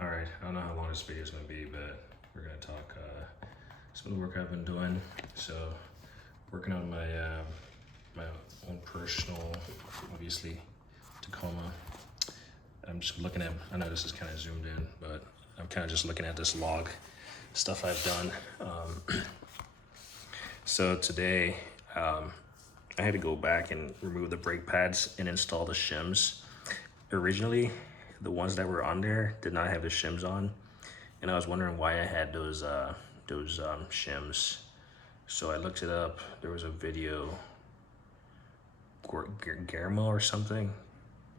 Alright, I don't know how long this video is going to be, but we're going to talk some of the work I've been doing. So, working on my own personal, obviously, Tacoma. I'm just looking at, I know this is kind of zoomed in, but I'm kind of just looking at this log stuff I've done. So today, I had to go back and remove the brake pads and install the shims. Originally, the ones that were on there did not have the shims on, and I was wondering why I had those shims. So I looked it up. There was a video, Guillermo or something.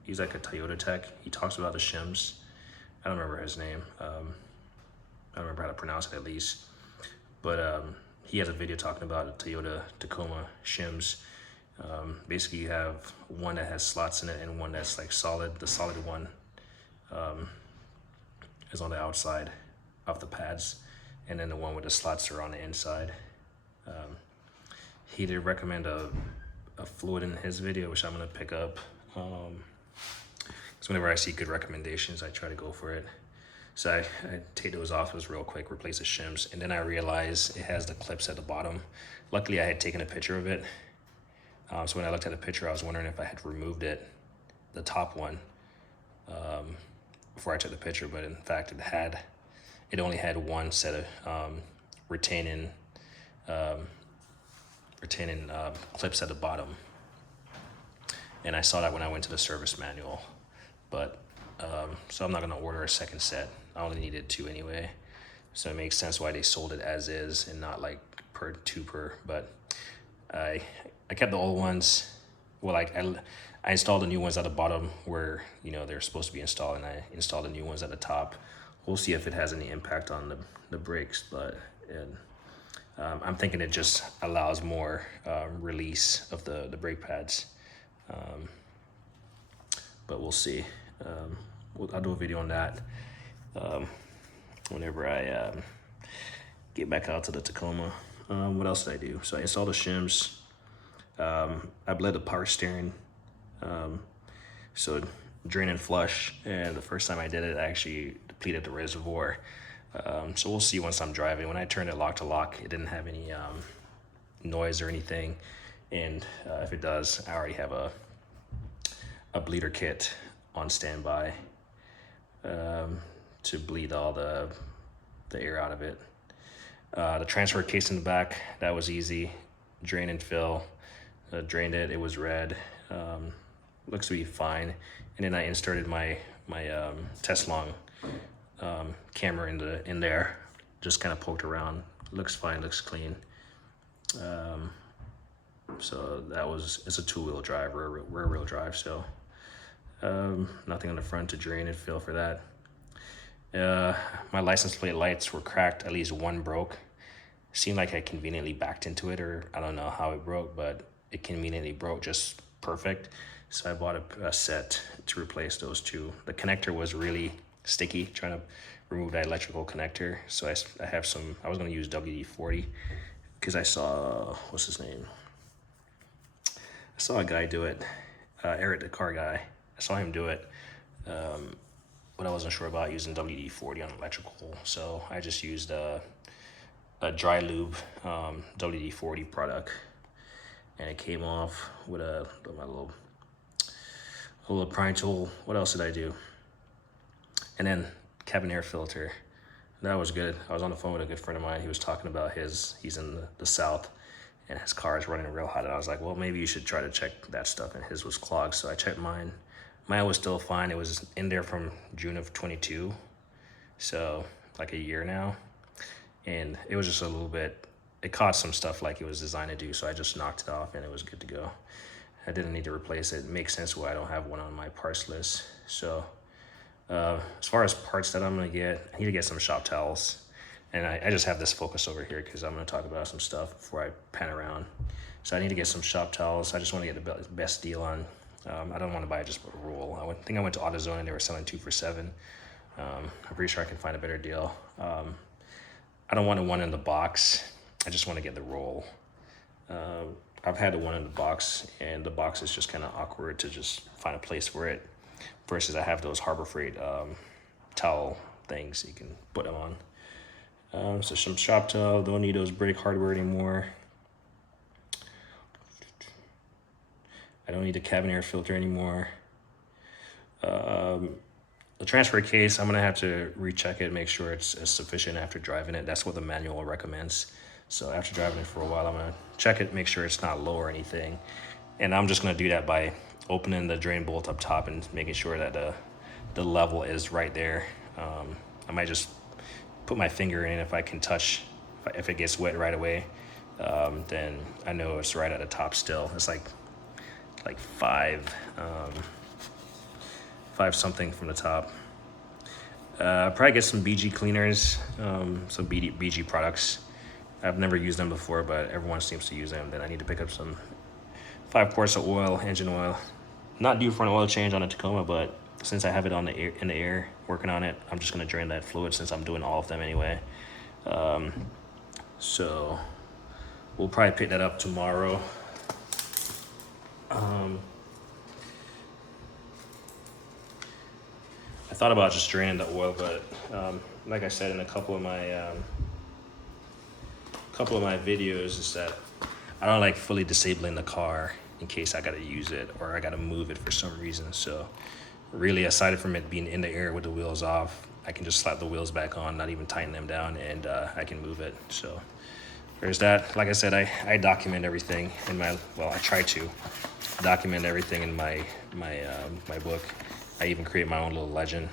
He's like a Toyota tech. He talks about the shims. I don't remember his name. I don't remember how to pronounce it at least. But he has a video talking about a Toyota Tacoma shims. Basically, you have one that has slots in it and one that's like solid. The solid one is on the outside of the pads, and then the one with the slots are on the inside. He did recommend a fluid in his video, which I'm gonna pick up. So whenever I see good recommendations, I try to go for it. So I take those off as real quick, replace the shims, and then I realize it has the clips at the bottom. Luckily, I had taken a picture of it. So when I looked at the picture, I was wondering if I had removed it, the top one, before I took the picture, but in fact it only had one set of retaining clips at the bottom. And I saw that when I went to the service manual. But so I'm not gonna order a second set. I only needed two anyway. So it makes sense why they sold it as is and not like two per. But I kept the old ones. Well, I installed the new ones at the bottom where, you know, they're supposed to be installed, and I installed the new ones at the top. We'll see if it has any impact on the brakes, but I'm thinking it just allows more release of the brake pads. But we'll see. I'll do a video on that whenever I get back out to the Tacoma. What else did I do? So I installed the shims. I bled the power steering. So drain and flush, and the first time I did it, I actually depleted the reservoir. So we'll see once I'm driving. When I turned it lock to lock, it didn't have any noise or anything. And if it does, I already have a bleeder kit on standby to bleed all the air out of it. The transfer case in the back, that was easy. Drain and fill. Drained it, it was red. Looks to be fine. And then I inserted my Teslong camera in there. Just kind of poked around. Looks fine, looks clean. So it's a two-wheel drive, rear-wheel drive, so nothing on the front to drain and fill for that. My license plate lights were cracked, at least one broke. Seemed like I conveniently backed into it, or I don't know how it broke, but it conveniently broke just perfect. So I bought a set to replace those two. The connector was really sticky, trying to remove that electrical connector. So I have some, I was gonna use WD-40 because I saw, what's his name? I saw a guy do it, Eric, the car guy. I saw him do it, but I wasn't sure about using WD-40 on electrical. So I just used a dry lube WD-40 product, and it came off with my little prying tool. What else did I do? And then cabin air filter. That was good. I was on the phone with a good friend of mine. He was talking about he's in the South, and his car is running real hot. And I was like, well, maybe you should try to check that stuff. And his was clogged, so I checked mine. Mine was still fine. It was in there from June of 22, so like a year now. And it was just a little bit, it caught some stuff like it was designed to do, so I just knocked it off and it was good to go. I didn't need to replace it. It makes sense why I don't have one on my parts list. So as far as parts that I'm gonna get, I need to get some shop towels. And I just have this focus over here because I'm gonna talk about some stuff before I pan around. So I need to get some shop towels. I just wanna get the best deal on. I don't wanna buy just a roll. I think I went to AutoZone and they were selling 2 for $7. I'm pretty sure I can find a better deal. I don't want one in the box. I just want to get the roll. I've had the one in the box, and the box is just kind of awkward to just find a place for it. Versus I have those Harbor Freight towel things you can put them on. So some shop towel, don't need those brake hardware anymore. I don't need the cabin air filter anymore. The transfer case, I'm gonna have to recheck it, make sure it's sufficient after driving it. That's what the manual recommends. So after driving it for a while, I'm gonna check it, make sure it's not low or anything. And I'm just gonna do that by opening the drain bolt up top and making sure that the level is right there. I might just put my finger in if I can touch, if it gets wet right away, then I know it's right at the top still. It's like five something from the top. Probably get some BG cleaners, some BG products. I've never used them before, but everyone seems to use them. Then I need to pick up some 5 quarts of oil, engine oil. Not due for an oil change on a Tacoma, but since I have it in the air working on it, I'm just gonna drain that fluid since I'm doing all of them anyway. So we'll probably pick that up tomorrow. I thought about just draining the oil, but like I said in a couple of my videos, is that I don't like fully disabling the car in case I gotta use it or I gotta move it for some reason. So really, aside from it being in the air with the wheels off, I can just slap the wheels back on, not even tighten them down, and I can move it. So there's that. Like I said, I document everything in my, well, I try to document everything in my book. I even create my own little legend,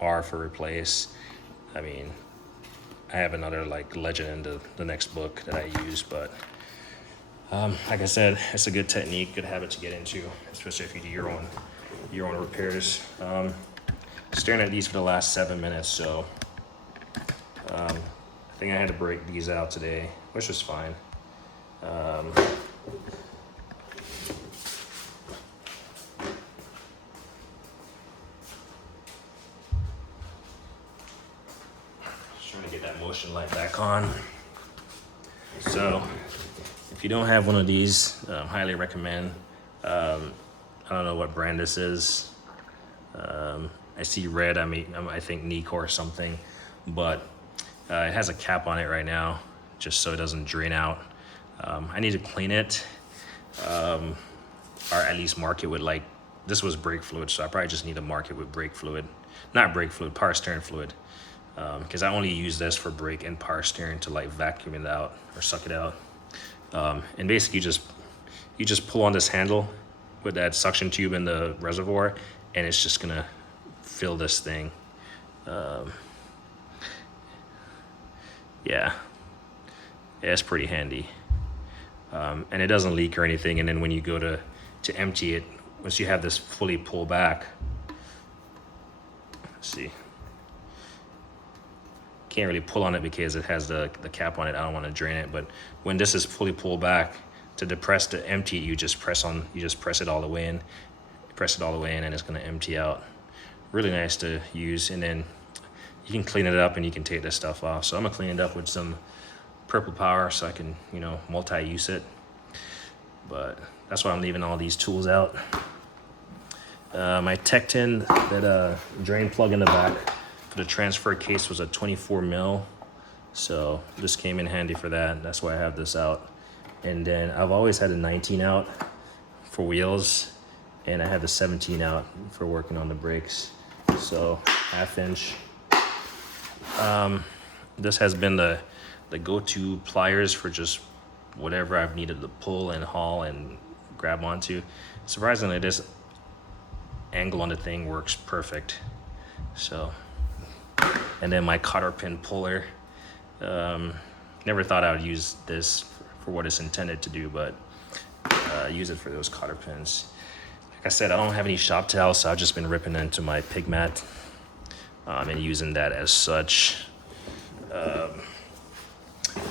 R for replace. I mean, I have another like legend in the next book that I use, but like I said, it's a good technique, good habit to get into, especially if you do your own repairs. Staring at these for the last 7 minutes, so I think I had to break these out today, which was fine. Just trying to get that motion light back on. So if you don't have one of these, highly recommend. I don't know what brand this is. I see red, I think Nico or something, but it has a cap on it right now, just so it doesn't drain out. I need to clean it, or at least mark it with like, this was brake fluid, so I probably just need to mark it with brake fluid. Not brake fluid, power steering fluid. Because I only use this for brake and power steering to like vacuum it out or suck it out. And basically you just pull on this handle with that suction tube in the reservoir, and it's just gonna fill this thing. Yeah, it's pretty handy. And it doesn't leak or anything. And then when you go to empty it, once you have this fully pulled back, let's see, can't really pull on it because it has the cap on it. I don't want to drain it, but when this is fully pulled back, to depress to empty, you just press it all the way in, and it's going to empty out. Really nice to use. And then you can clean it up and you can take this stuff off. So I'm gonna clean it up with some Purple Power so I can, multi-use it. But that's why I'm leaving all these tools out. My Tecton, that drain plug in the back for the transfer case was a 24 mil. So this came in handy for that. That's why I have this out. And then I've always had a 19 out for wheels, and I have the 17 out for working on the brakes. So 1/2 inch. This has been the go-to pliers for just whatever I've needed to pull and haul and grab onto. Surprisingly, this angle on the thing works perfect. So, and then my cotter pin puller. Never thought I would use this for what it's intended to do, but use it for those cotter pins. Like I said, I don't have any shop towels, so I've just been ripping into my pig mat and using that as such.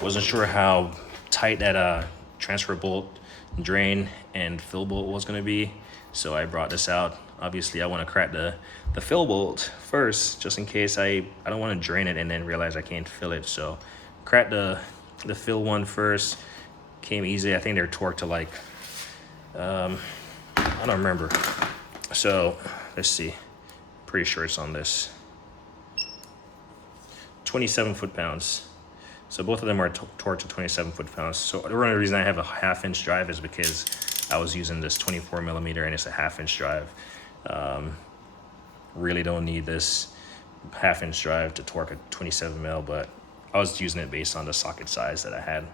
Wasn't sure how tight that transfer bolt, drain, and fill bolt was going to be, so I brought this out. Obviously, I want to crack the fill bolt first, just in case I don't want to drain it and then realize I can't fill it. So crack the fill one first. Came easy. I think they're torqued to like, I don't remember. So let's see. Pretty sure it's on this. 27 foot-pounds. So both of them are torqued to 27 foot-pounds. So the only reason I have a 1/2-inch drive is because I was using this 24 millimeter and it's a 1/2-inch drive. Really don't need this 1/2-inch drive to torque a 27 mil, but I was using it based on the socket size that I had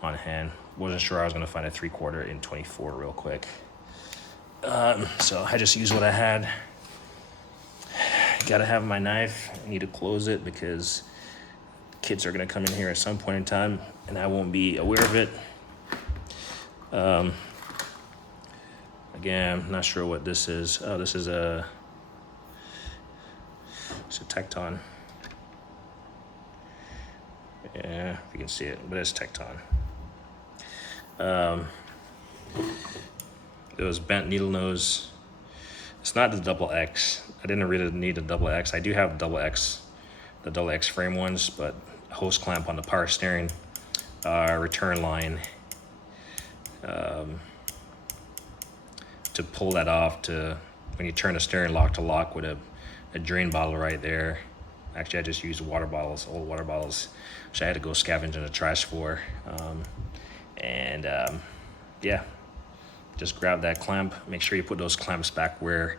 on hand. Wasn't sure I was gonna find a 3/4 in 24 real quick. So I just used what I had. Gotta have my knife. I need to close it because kids are gonna come in here at some point in time and I won't be aware of it. Again, I'm not sure what this is. Oh, this is it's a Tecton. Yeah, if you can see it, but it's Tecton. It was bent needle nose. It's not the double X. I didn't really need a double X. I do have double X, the double X frame ones, but hose clamp on the power steering, return line, to pull that off, to when you turn the steering lock to lock with a drain bottle right there. Actually, I just used water bottles, old water bottles, which I had to go scavenge in the trash for. Yeah, just grab that clamp. Make sure you put those clamps back where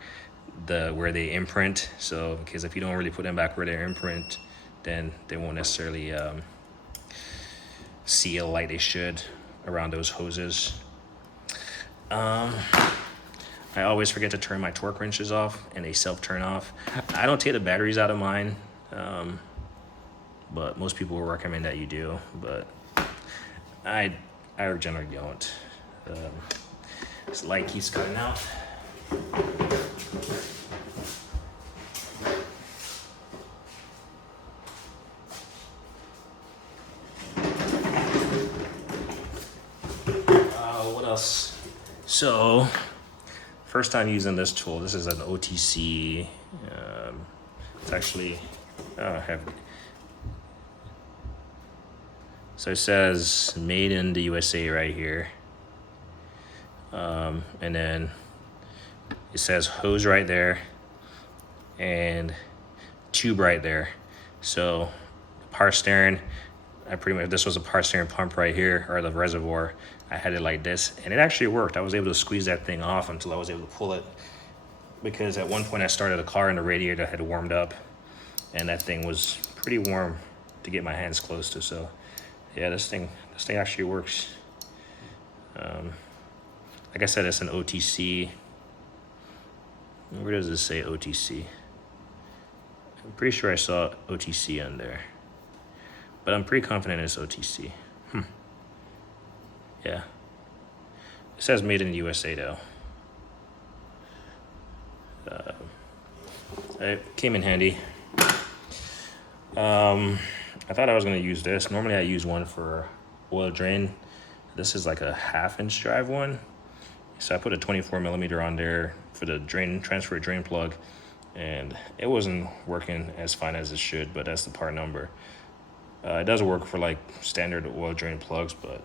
they imprint. So, because if you don't really put them back where they imprint, then they won't necessarily seal like they should around those hoses. I always forget to turn my torque wrenches off, and they self-turn off. I don't take the batteries out of mine, but most people will recommend that you do, but I generally don't. This light keeps cutting out. What else? So, first time using this tool. This is an OTC. It's actually heavy. So it says made in the USA right here. And then it says hose right there and tube right there. So power steering, this was a power steering pump right here, or the reservoir. I had it like this, and it actually worked. I was able to squeeze that thing off until I was able to pull it, because at one point I started the car and the radiator had warmed up, and that thing was pretty warm to get my hands close to. So yeah, this thing actually works. Like I said, it's an OTC. Where does it say OTC? I'm pretty sure I saw OTC on there, but I'm pretty confident it's OTC. Yeah. It says made in the USA though. It came in handy. I thought I was gonna use this. Normally I use one for oil drain. This is like a 1/2-inch drive one. So I put a 24 millimeter on there for the transfer drain plug, and it wasn't working as fine as it should, but that's the part number. It does work for like standard oil drain plugs, but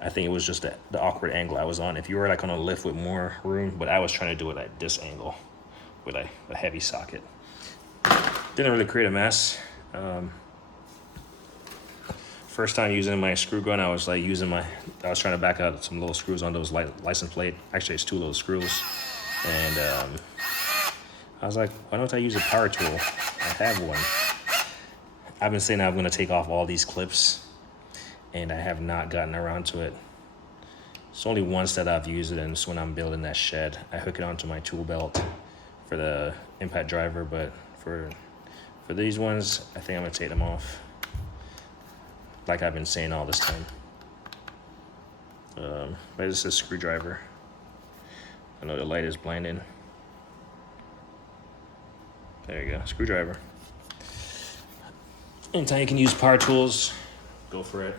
I think it was just the awkward angle I was on. If you were like on a lift with more room, but I was trying to do it at this angle with a heavy socket. Didn't really create a mess. First time using my screw gun, I was trying to back out some little screws on those license plate. Actually, it's 2 little screws. And I was like, why don't I use a power tool? I have one. I've been saying I'm gonna take off all these clips, and I have not gotten around to it. It's only once that I've used it, and it's when I'm building that shed. I hook it onto my tool belt for the impact driver, but for these ones, I think I'm gonna take them off, like I've been saying all this time. But it's a screwdriver. I know the light is blinding. There you go, screwdriver. Anytime you can use power tools, go for it.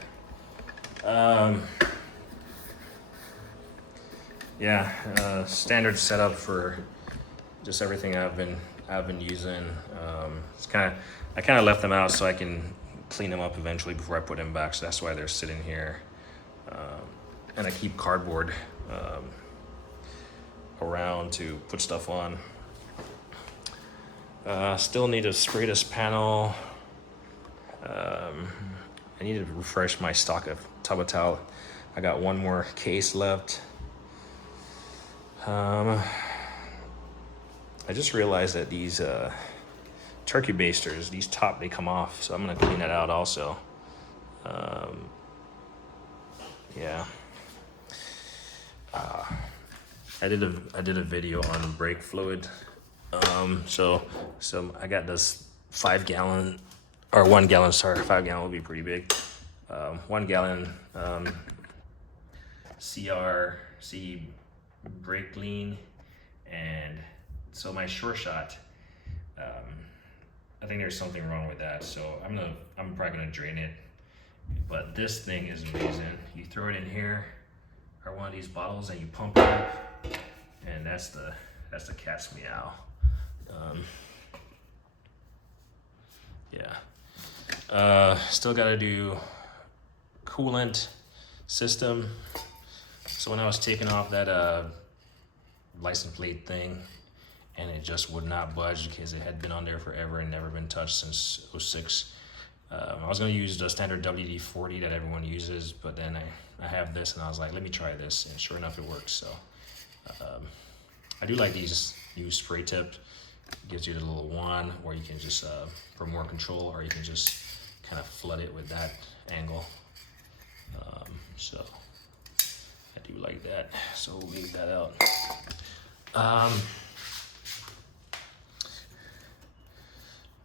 Standard setup for just everything I've been using. I kind of left them out so I can clean them up eventually before I put them back. So that's why they're sitting here. And I keep cardboard around to put stuff on. Still need to spray this panel. I need to refresh my stock of Tabatal. I got one more case left. I just realized that these turkey basters, these top, they come off, so I'm gonna clean that out also. Yeah. I did a video on brake fluid. So I got this 5 gallon or 1 gallon. Sorry, 5 gallon would be pretty big. 1 gallon CRC brake clean, and so my short shot. I think there's something wrong with that, so I'm probably gonna drain it. But this thing is amazing. You throw it in here or one of these bottles and you pump it up, and that's the cat's meow. Yeah. Still gotta do coolant system. So when I was taking off that license plate thing, and it just would not budge because it had been on there forever and never been touched since 06. I was gonna use the standard WD-40 that everyone uses, but then I have this and I was like, let me try this, and sure enough it works. So I do like these new spray tip. It gives you the little wand, or you can just for more control, or you can just kind of flood it with that angle. So I do like that, so we'll leave that out.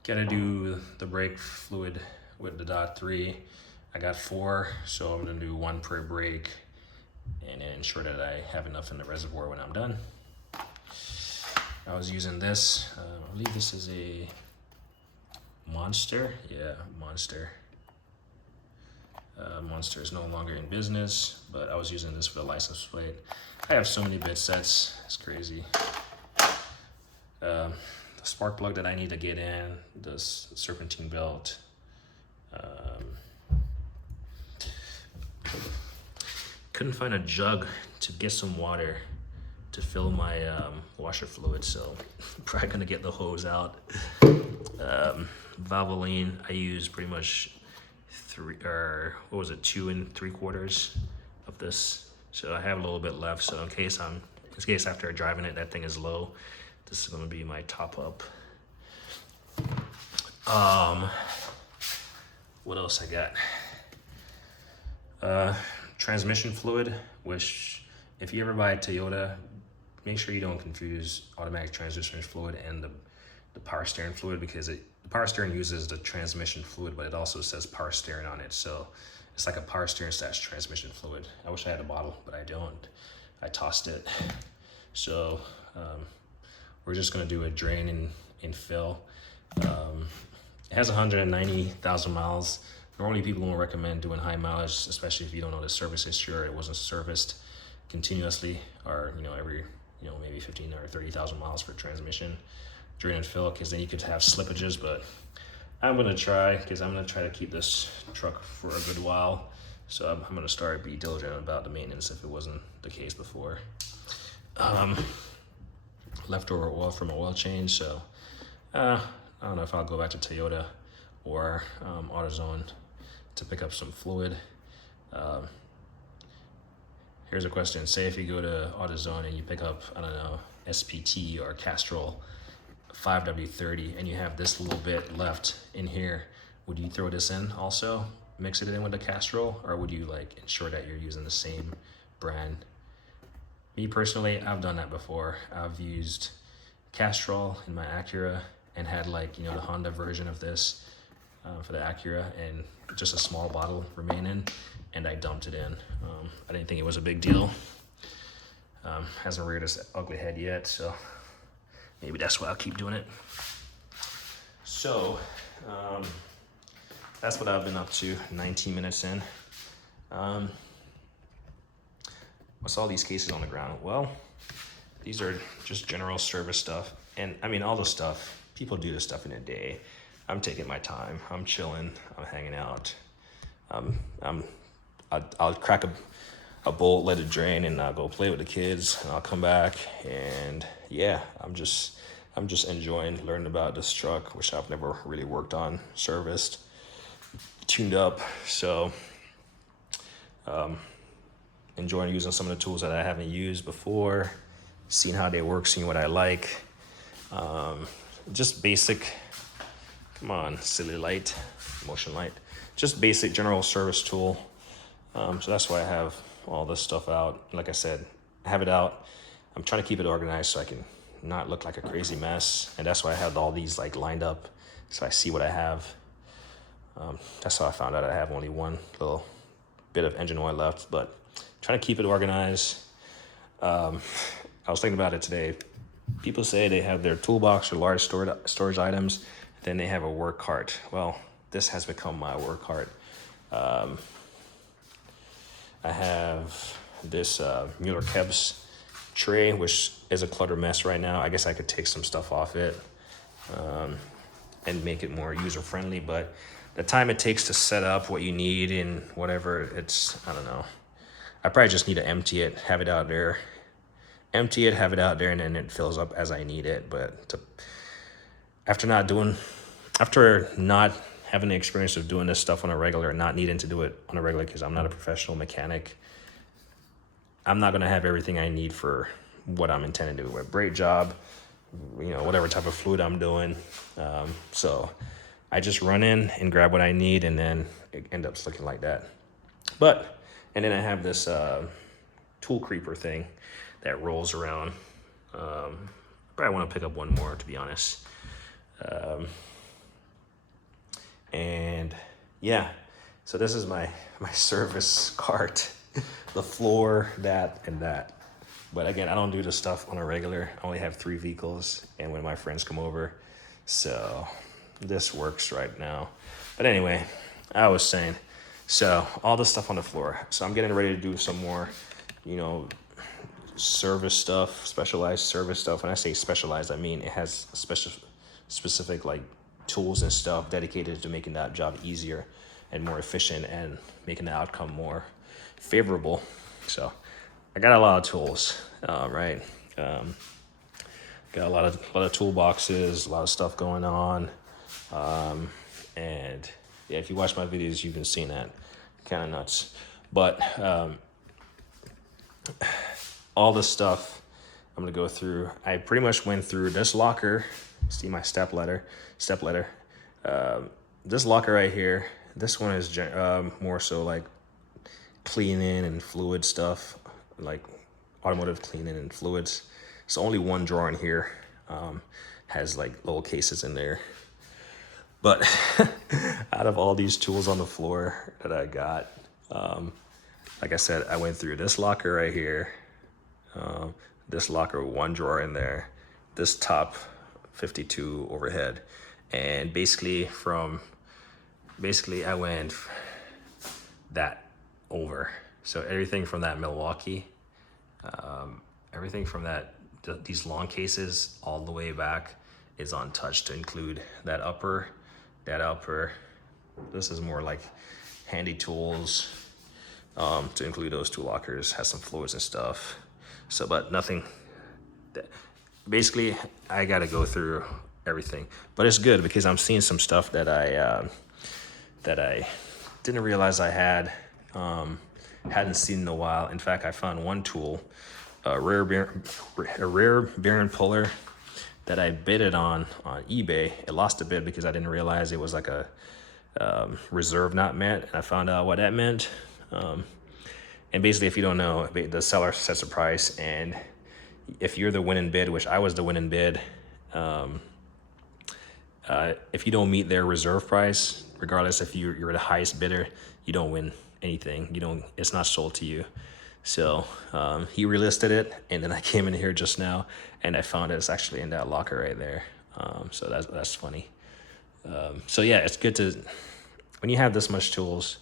Gotta do the brake fluid with the .3. I got 4, so I'm gonna do 1 per brake, and then ensure that I have enough in the reservoir when I'm done. I was using this, I believe this is a Monster. Yeah, Monster. Monster is no longer in business, but I was using this for the license plate. I have so many bit sets, it's crazy. The spark plug that I need to get in, the serpentine belt. Couldn't find a jug to get some water to fill my washer fluid, so I'm probably gonna get the hose out. Valvoline, I use pretty much 2 3/4 of this, so I have a little bit left. So in case after driving it that thing is low, this is gonna be my top up. What else I got? Transmission fluid, which if you ever buy a Toyota, make sure you don't confuse automatic transmission fluid and the power steering fluid, because the power steering uses the transmission fluid, but it also says power steering on it. So it's like a power steering / transmission fluid. I wish I had a bottle, but I don't. I tossed it. So we're just gonna do a drain and fill. It has 190,000 miles. Normally people won't recommend doing high mileage, especially if you don't know the service history or it wasn't serviced continuously, or every maybe 15 or 30,000 miles for transmission drain and fill, because then you could have slippages. But I'm gonna try, because I'm gonna try to keep this truck for a good while. So I'm gonna start be diligent about the maintenance if it wasn't the case before. Leftover oil from a oil change, so I don't know if I'll go back to Toyota or AutoZone to pick up some fluid. Here's a question. Say if you go to AutoZone and you pick up, I don't know, SPT or Castrol 5W30, and you have this little bit left in here, would you throw this in also, mix it in with the Castrol, or would you ensure that you're using the same brand? Me personally, I've done that before. I've used Castrol in my Acura and had the Honda version of this for the Acura, and just a small bottle remaining, and I dumped it in. I didn't think it was a big deal. Hasn't reared its ugly head yet, so maybe that's why I'll keep doing it. So that's what I've been up to, 19 minutes in. What's all these cases on the ground? Well, these are just general service stuff. And I mean, all the stuff, people do this stuff in a day. I'm taking my time, I'm chilling, I'm hanging out. I'll crack a bolt, let it drain, and I'll go play with the kids, and I'll come back, and yeah, I'm just enjoying learning about this truck, which I've never really worked on, serviced. tuned up. So enjoying using some of the tools that I haven't used before, seeing how they work, seeing what I like. Just basic, come on, silly light, motion light. Just basic general service tool. So that's why I have all this stuff out. Like I said, I have it out. I'm trying to keep it organized so I can not look like a crazy mess. And that's why I have all these like lined up so I see what I have. That's how I found out I have only one little bit of engine oil left, but trying to keep it organized. I was thinking about it today. People say they have their toolbox or large storage items, then they have a work cart. Well, this has become my work cart. I have this Mueller Kebs tray, which is a clutter mess right now. I guess I could take some stuff off it and make it more user-friendly, but the time it takes to set up what you need and whatever, I don't know. I probably just need to empty it, have it out there, have it out there, and then it fills up as I need it. But after not having the experience of doing this stuff on a regular, not needing to do it on a regular because I'm not a professional mechanic, I'm not going to have everything I need for what I'm intending to do. A brake job, whatever type of fluid I'm doing. So I just run in and grab what I need, and then it ends up looking like that. And then I have this tool creeper thing that rolls around. Probably want to pick up one more, to be honest. And yeah, so this is my service cart, the floor, that, and that. But again, I don't do this stuff on a regular. I only have 3 vehicles, and when my friends come over, so this works right now. But anyway, I was saying, so all this stuff on the floor. So I'm getting ready to do some more, service stuff, specialized service stuff. When I say specialized, I mean it has specific like tools and stuff dedicated to making that job easier and more efficient and making the outcome more favorable. So I got a lot of tools, right? Got a lot of toolboxes, a lot of stuff going on. And yeah, if you watch my videos, you've been seeing that. Kind of nuts. But all this stuff I'm gonna go through. I pretty much went through this locker. See my step ladder. This locker right here. This one is more so like cleaning and fluid stuff, like automotive cleaning and fluids. So only one drawer in here has like little cases in there. But out of all these tools on the floor that I got, like I said, I went through this locker right here, this locker with one drawer in there, this top 52 overhead, and basically I went that over. So everything from that Milwaukee, everything from these long cases all the way back is untouched, to include that upper. This is more like handy tools, to include those 2 lockers, has some fluids and stuff. So, but nothing, basically I got to go through everything, but it's good because I'm seeing some stuff that I didn't realize I hadn't seen in a while. In fact, I found one tool, a rear bearing puller that I bidded on eBay. It lost a bid because I didn't realize it was like a reserve not met, and I found out what that meant. And basically, if you don't know, the seller sets a price, and if you're the winning bid, which I was the winning bid, if you don't meet their reserve price, regardless if you're the highest bidder, you don't win anything. It's not sold to you. So he relisted it, and then I came in here just now and I found it's actually in that locker right there. So that's funny. So yeah, it's good to, when you have this much tools,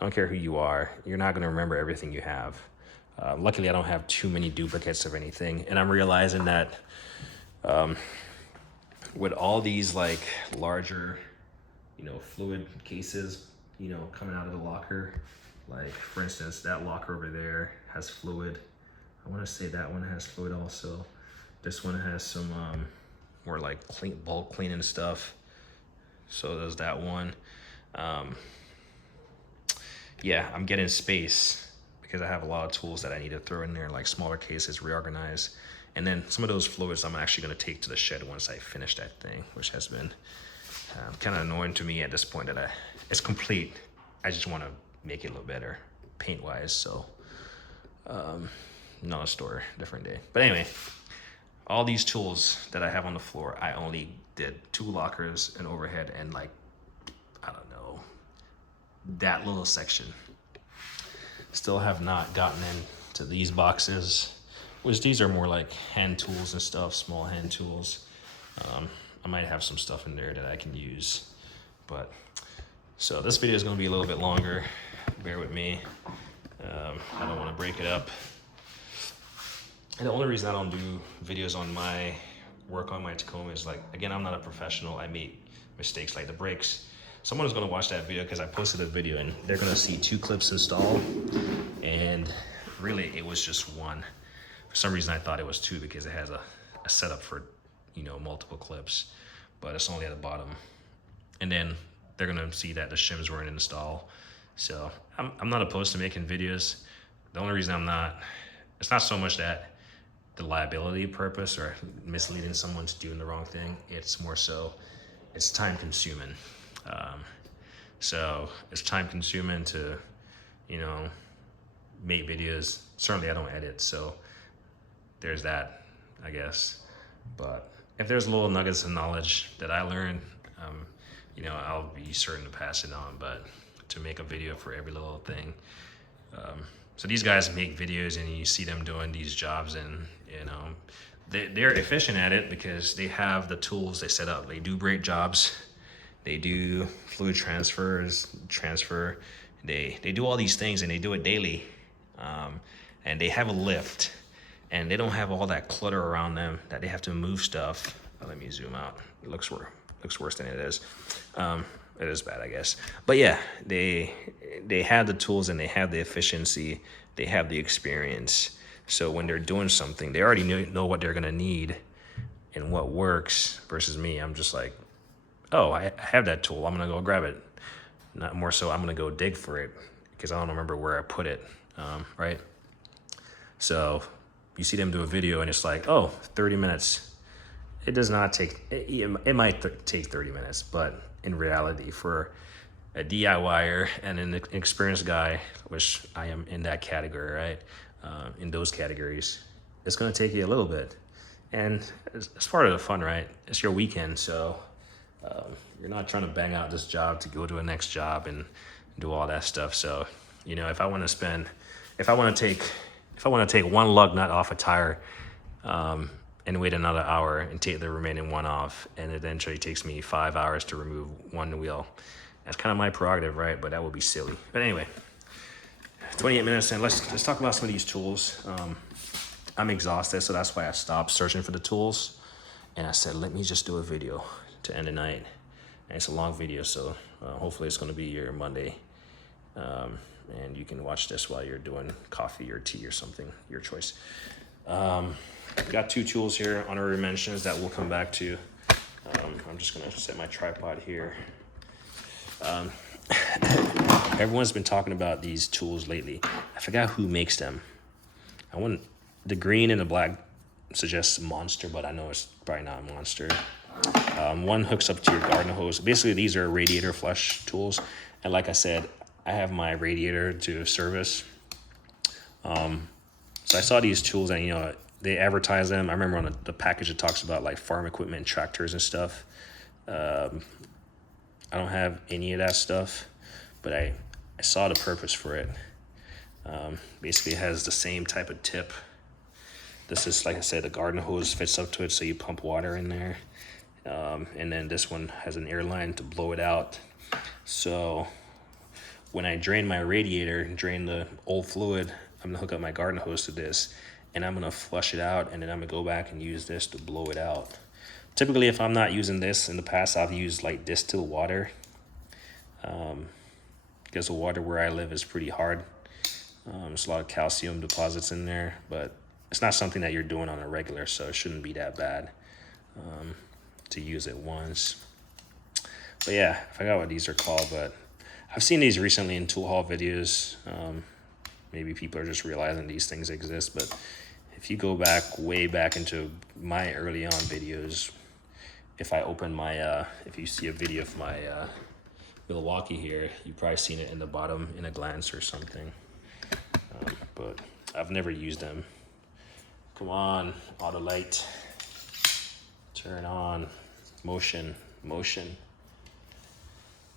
I don't care who you are, you're not going to remember everything you have. Luckily, I don't have too many duplicates of anything, and I'm realizing that with all these like larger, fluid cases, coming out of the locker, like for instance, that locker over there has fluid. I want to say that one has fluid also. This one has some more like bulk cleaning stuff. So there's that one. Yeah, I'm getting space because I have a lot of tools that I need to throw in there, like smaller cases, reorganize. And then some of those fluids I'm actually going to take to the shed once I finish that thing, which has been kind of annoying to me at this point that it's complete. I just want to make it a little better paint wise. So another story, different day. But anyway, all these tools that I have on the floor, I only did 2 lockers, an overhead, and like, I don't know, that little section. Still have not gotten into these boxes, which these are more like hand tools and stuff, small hand tools. I might have some stuff in there that I can use, but so this video is going to be a little bit longer. Bear with me. I don't want to break it up. And the only reason I don't do videos on my work on my Tacoma is, like, again, I'm not a professional. I make mistakes like the brakes. Someone is going to watch that video because I posted a video and they're going to see 2 clips installed, and really it was just 1. For some reason I thought it was 2 because it has a setup for, you know, multiple clips, but it's only at the bottom. And then they're going to see that the shims weren't installed. So I'm not opposed to making videos. The only reason I'm not, it's not so much that the liability purpose or misleading someone to doing the wrong thing. It's more so it's time consuming. So it's time consuming to, you know, make videos. Certainly I don't edit, so there's that, I guess. But if there's little nuggets of knowledge that I learned, you know, I'll be certain to pass it on. But to make a video for every little thing, so these guys make videos and you see them doing these jobs, and you know they're efficient at it because they have the tools they set up. They do brake jobs, they do fluid transfer, they do all these things and they do it daily, and they have a lift and they don't have all that clutter around them that they have to move stuff. Let me zoom out. It looks worse than it is. It is bad, I guess. But yeah, they have the tools and they have the efficiency, they have the experience. So when they're doing something, they already know what they're gonna need and what works. Versus me, I'm just like, oh, I have that tool, I'm gonna go grab it. Not more so, I'm gonna go dig for it because I don't remember where I put it, right? So you see them do a video and it's like, oh, 30 minutes. It does not take, it might take 30 minutes, but in reality, for a DIYer and an experienced guy, which I am in that category, right? In those categories, it's gonna take you a little bit. And it's part of the fun, right? It's your weekend, so you're not trying to bang out this job to go to a next job and do all that stuff. So, you know, if I want to take 1 lug nut off a tire, and wait another hour and take the remaining 1 off, and it eventually takes me 5 hours to remove 1 wheel. That's kind of my prerogative, right? But that would be silly. But anyway, 28 minutes in. Let's talk about some of these tools. I'm exhausted, so that's why I stopped searching for the tools, and I said, let me just do a video to end the night. And it's a long video, so hopefully it's going to be your Monday, and you can watch this while you're doing coffee or tea or something, your choice. Got 2 tools here, honorary mentions, that we'll come back to. I'm just gonna set my tripod here. Everyone's been talking about these tools lately. I forgot who makes them. The green and the black suggests Monster, but I know it's probably not Monster. One hooks up to your garden hose. Basically, these are radiator flush tools. And like I said, I have my radiator to service. So I saw these tools and, you know, they advertise them. I remember on the package it talks about like farm equipment, tractors and stuff. I don't have any of that stuff, but I saw the purpose for it. Basically it has the same type of tip. This is, like I said, the garden hose fits up to it, so you pump water in there. And then this one has an air line to blow it out. So when I drain my radiator, drain the old fluid, I'm gonna hook up my garden hose to this, and I'm gonna flush it out, and then I'm gonna go back and use this to blow it out. Typically, if I'm not using this, in the past I've used like distilled water, because the water where I live is pretty hard. There's a lot of calcium deposits in there, but it's not something that you're doing on a regular, so it shouldn't be that bad to use it once. But yeah, I forgot what these are called, but I've seen these recently in tool haul videos. Maybe people are just realizing these things exist, but if you go back, way back into my early on videos, if I open my, if you see a video of my Milwaukee here, you've probably seen it in the bottom in a glance or something. But I've never used them. Come on, auto light. Turn on. Motion.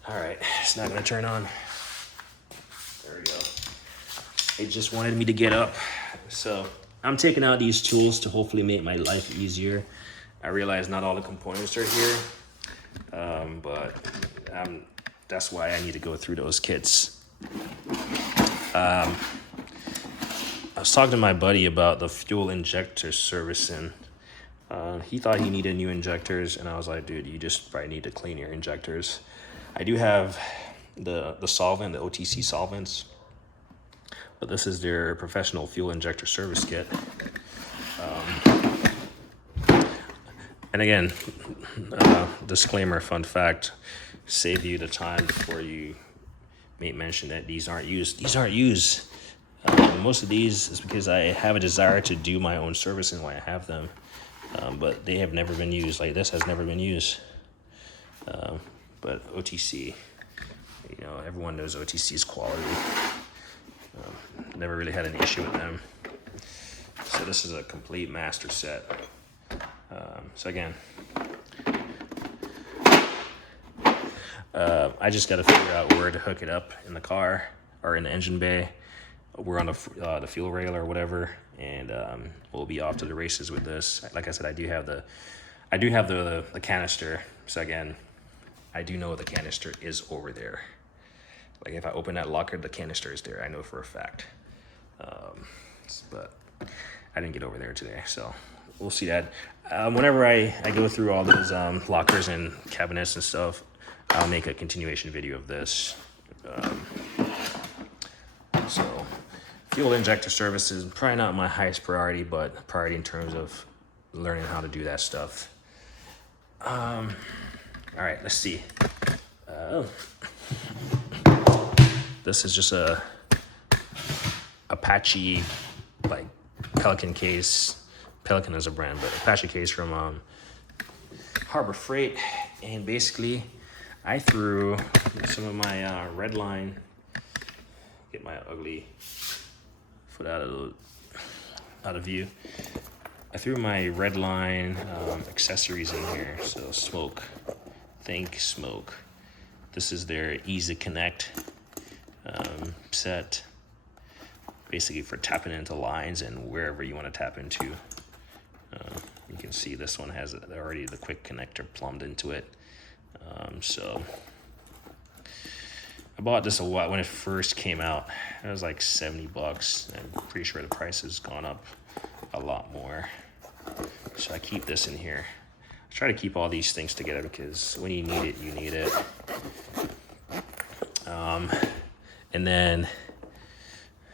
All right, it's not gonna turn on. There we go. It just wanted me to get up. So I'm taking out these tools to hopefully make my life easier. I realize not all the components are here, but that's why I need to go through those kits. I was talking to my buddy about the fuel injector servicing. He thought he needed new injectors, and I was like, dude, you just probably need to clean your injectors. I do have the solvent, the OTC solvents, but this is their professional fuel injector service kit. And again, disclaimer, fun fact, save you the time before you make mention that these aren't used. These aren't used. Most of these is because I have a desire to do my own servicing when I have them, but they have never been used. Like this has never been used. But OTC, you know, everyone knows OTC's quality. Never really had an issue with them. So this is a complete master set. So again, I just got to figure out where to hook it up in the car or in the engine bay. We're on the fuel rail or whatever, and we'll be off to the races with this. Like I said, I do have the canister. So again, I do know the canister is over there. Like if I open that locker, the canister is there. I know for a fact. But I didn't get over there today, so we'll see that. Whenever I go through all those lockers and cabinets and stuff, I'll make a continuation video of this. So fuel injector service is probably not my highest priority, but priority in terms of learning how to do that stuff. All right, let's see. This is just a Apache, like Pelican case. Pelican is a brand, but Apache case from Harbor Freight. And basically, I threw some of my Redline. Get my ugly foot out of view. I threw my Redline accessories in here. So smoke, think smoke. This is their Easy Connect set, basically for tapping into lines and wherever you want to tap into. You can see this one has already the quick connector plumbed into it. So I bought this a while when it first came out. It was like $70. I'm pretty sure the price has gone up a lot more. So I keep this in here. I try to keep all these things together because when you need it, you need it. And then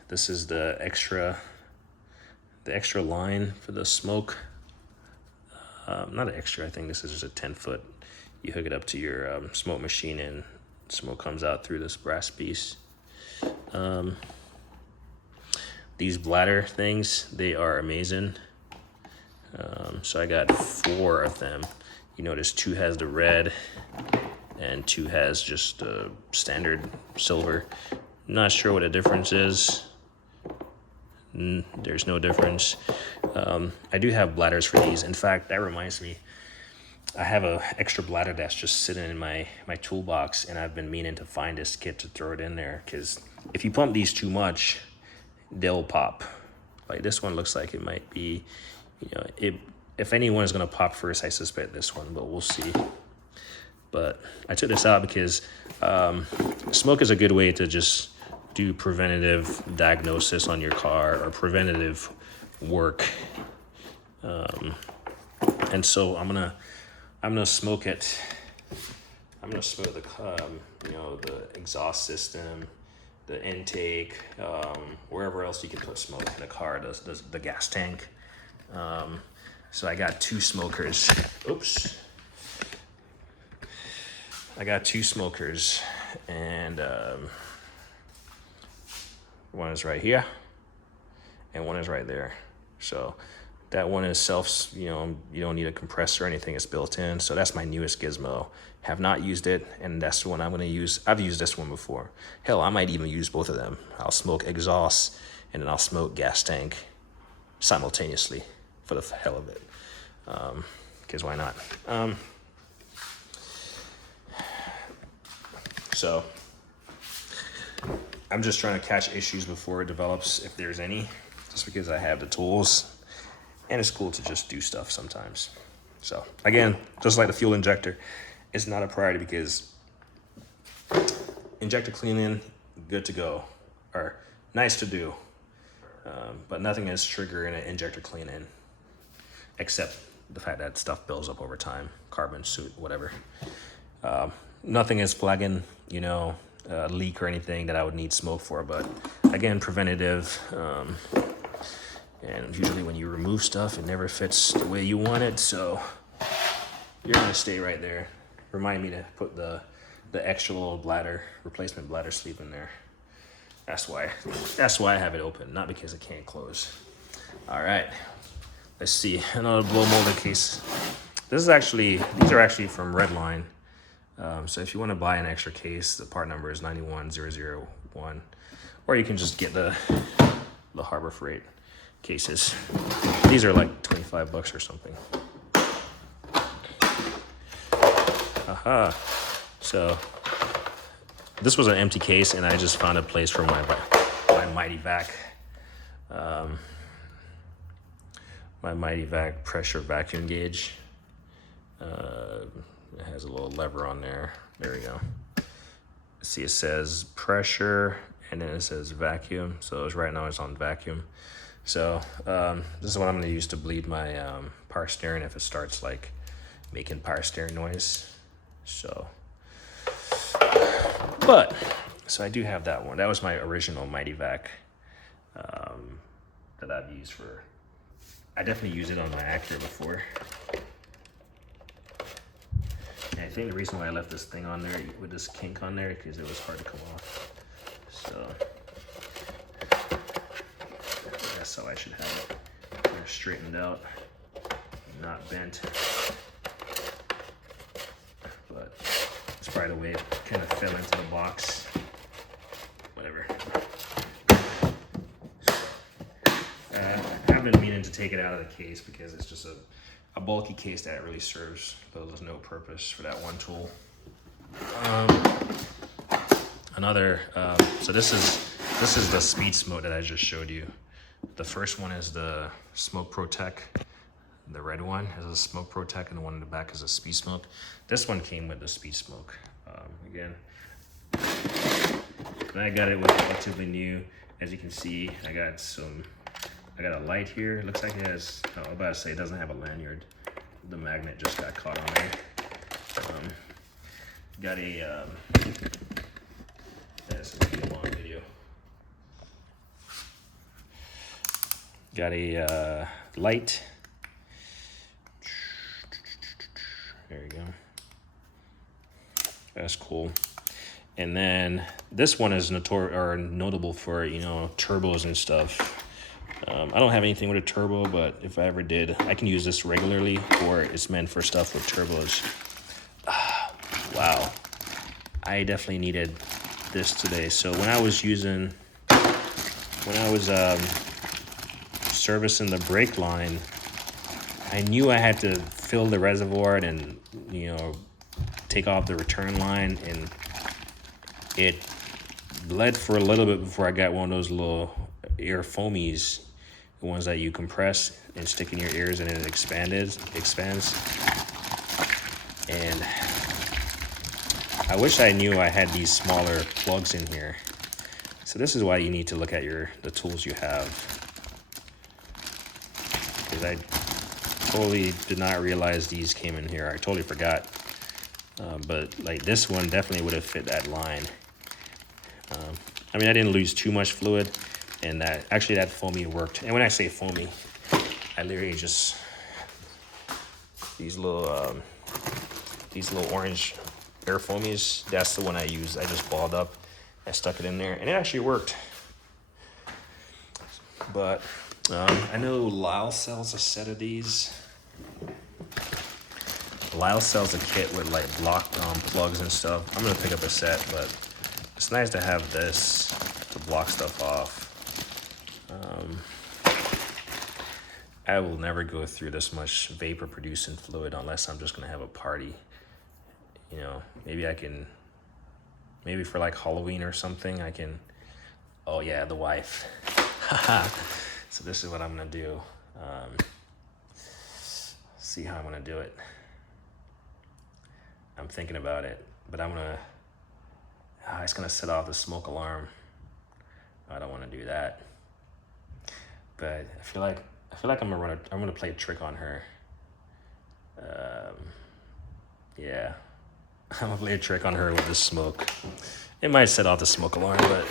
this is the extra line for the smoke. Not an extra, I think this is just a 10-foot. You hook it up to your smoke machine and smoke comes out through this brass piece. These bladder things, they are amazing. So I got 4 of them. You notice 2 has the red and 2 has just standard silver. Not sure what the difference is. There's no difference. I do have bladders for these. In fact, that reminds me, I have an extra bladder that's just sitting in my toolbox, and I've been meaning to find this kit to throw it in there, because if you pump these too much, they'll pop. Like this one looks like it might be, if anyone is going to pop first, I suspect this one, but we'll see. But I took this out because smoke is a good way to just do preventative diagnosis on your car or preventative work. And so I'm gonna smoke it. I'm gonna smoke the exhaust system, the intake, wherever else you can put smoke in the car, the gas tank. So I got 2 smokers. Oops. I got 2 smokers. and one is right here, and one is right there. So that one is you don't need a compressor or anything, it's built in. So that's my newest gizmo. Have not used it, and that's the one I'm gonna use. I've used this one before. Hell, I might even use both of them. I'll smoke exhaust, and then I'll smoke gas tank simultaneously for the hell of it. Because why not? So I'm just trying to catch issues before it develops, if there's any, just because I have the tools, and it's cool to just do stuff sometimes. So again, just like the fuel injector, it's not a priority because injector cleaning, good to go, or nice to do, but nothing is triggering an injector cleaning except the fact that stuff builds up over time, carbon, soot, whatever. Nothing is flagging, a leak or anything that I would need smoke for, but again, preventative. And usually when you remove stuff, it never fits the way you want it, so you're gonna stay right there. Remind me to put the extra little bladder, replacement bladder sleeve in there. That's why I have it open, not because it can't close. All right, let's see, another blow molded case. These are actually from Redline. So if you want to buy an extra case, the part number is 91001, or you can just get the Harbor Freight cases. These are like $25 or something. Aha. So this was an empty case, and I just found a place for my Mighty Vac. My Mighty Vac pressure vacuum gauge. It has a little lever on there. There we go. See, it says pressure, and then it says vacuum. So right now it's on vacuum. So this is what I'm going to use to bleed my power steering if it starts like making power steering noise. So I do have that one. That was my original Mighty Vac that I've used for. I definitely used it on my Acura before. And I think the reason why I left this thing on there with this kink on there because it was hard to come off. So that's how I should have it. They're straightened out, not bent. But it's probably the way it kind of fell into the box. Whatever. I've been meaning to take it out of the case because it's just a bulky case that really serves no purpose for that one tool. So this is the Speed Smoke that I just showed you. The first one is the Smoke Protect. The red one is a Smoke Protect, and the one in the back is a Speed Smoke. This one came with the Speed Smoke. Again, and I got it with relatively new. As you can see, I got a light here. It looks like it has, I'm about to say it doesn't have a lanyard. The magnet just got caught on there. Got a, that's gonna be a long video. Got a light. There you go. That's cool. And then this one is notable for, turbos and stuff. I don't have anything with a turbo, but if I ever did, I can use this regularly, or it's meant for stuff with turbos. Wow. I definitely needed this today. So when I was servicing the brake line, I knew I had to fill the reservoir and, take off the return line, and it bled for a little bit before I got one of those little ear foamies, the ones that you compress and stick in your ears and it expands. And I wish I knew I had these smaller plugs in here. So this is why you need to look at the tools you have. Because I totally did not realize these came in here. I totally forgot. But like this one definitely would have fit that line. I didn't lose too much fluid, and that foamy worked. And when I say foamy, I literally just these little orange air foamies. That's the one I used. I just balled up, I stuck it in there, and it actually worked. But I know Lyle sells a set of these. Lyle sells a kit with like block plugs and stuff. I'm gonna pick up a set, but it's nice to have this to block stuff off. I will never go through this much vapor producing fluid unless I'm just gonna have a party. You know, maybe I can, maybe for like Halloween or something, I can, oh yeah, the wife. So this is what I'm gonna do. See how I'm gonna do it. I'm thinking about it, but I'm gonna, it's gonna set off the smoke alarm. I don't wanna do that. But I feel like I'm gonna play a trick on her. Yeah, I'm gonna play a trick on her with the smoke. It might set off the smoke alarm, but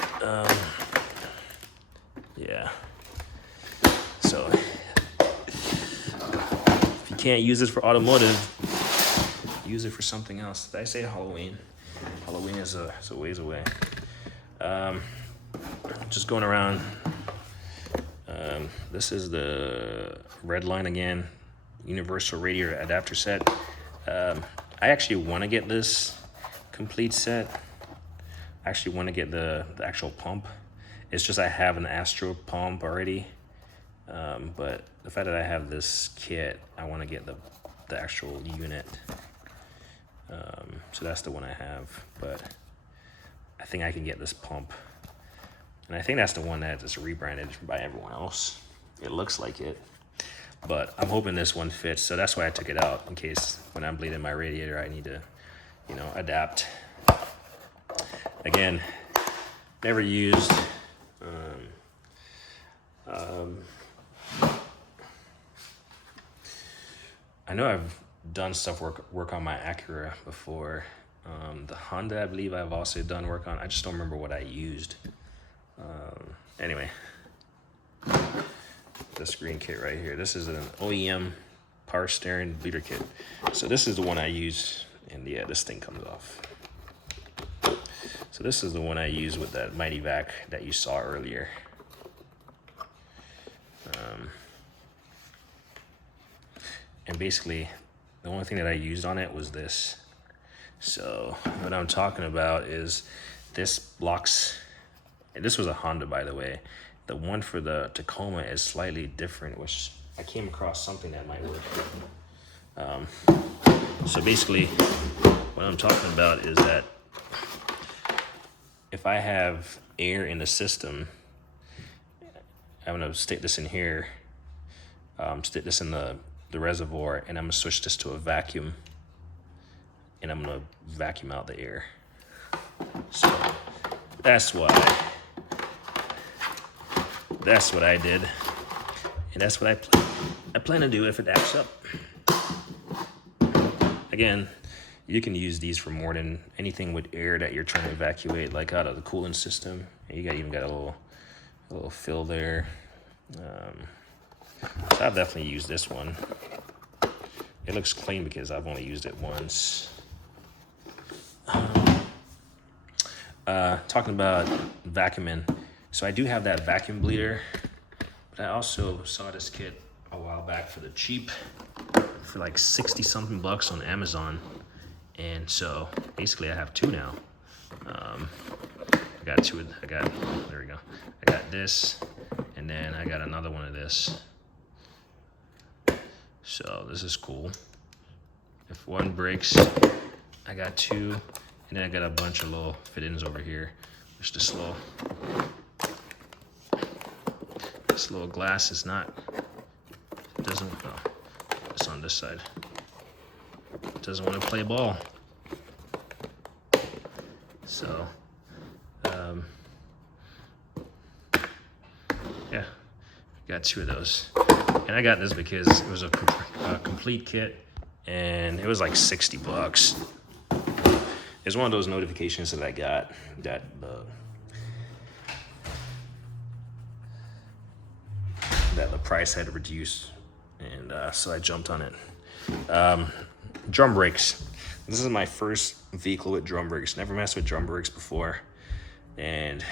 yeah. So if you can't use this for automotive, use it for something else. Did I say Halloween? Halloween is a ways away. Just going around. This is the Redline again, universal radiator adapter set. I actually want to get this complete set. I actually want to get the actual pump. It's just I have an Astro pump already. But the fact that I have this kit, I want to get the actual unit. So that's the one I have, but I think I can get this pump. And I think that's the one that is rebranded by everyone else. It looks like it, but I'm hoping this one fits. So that's why I took it out, in case when I'm bleeding my radiator, I need to, you know, adapt. Again, never used. I know I've done stuff work on my Acura before. The Honda, I believe I've also done work on. I just don't remember what I used. Anyway, this green kit right here. This is an OEM power steering bleeder kit. So this is the one I use, and yeah, this thing comes off. So this is the one I use with that Mighty Vac that you saw earlier. And basically, the only thing that I used on it was this. So what I'm talking about is this blocks, and this was a Honda, by the way. The one for the Tacoma is slightly different, which I came across something that might work. So basically, what I'm talking about is that if I have air in the system, I'm gonna stick this in here, stick this in the reservoir, and I'm gonna switch this to a vacuum, and I'm gonna vacuum out the air. So that's what I did, and that's what I plan to do if it acts up. Again, you can use these for more than anything with air that you're trying to evacuate, like out of the cooling system. You even got a little fill there. So I've definitely used this one. It looks clean because I've only used it once. Talking about vacuuming. So I do have that vacuum bleeder, but I also saw this kit a while back for the cheap, for like 60 something bucks on Amazon. And so basically I have two now. I got two, there we go. I got this, and then I got another one of this. So this is cool. If one breaks, I got two, and then I got a bunch of little fit-ins over here. Just this little glass is not, it doesn't, oh, it's on this side. It doesn't want to play ball. So, yeah, got two of those. And I got this because it was a complete kit, and it was like 60 bucks. It's one of those notifications that I got that the price had reduced, and so I jumped on it. Drum brakes. This is my first vehicle with drum brakes. Never messed with drum brakes before. And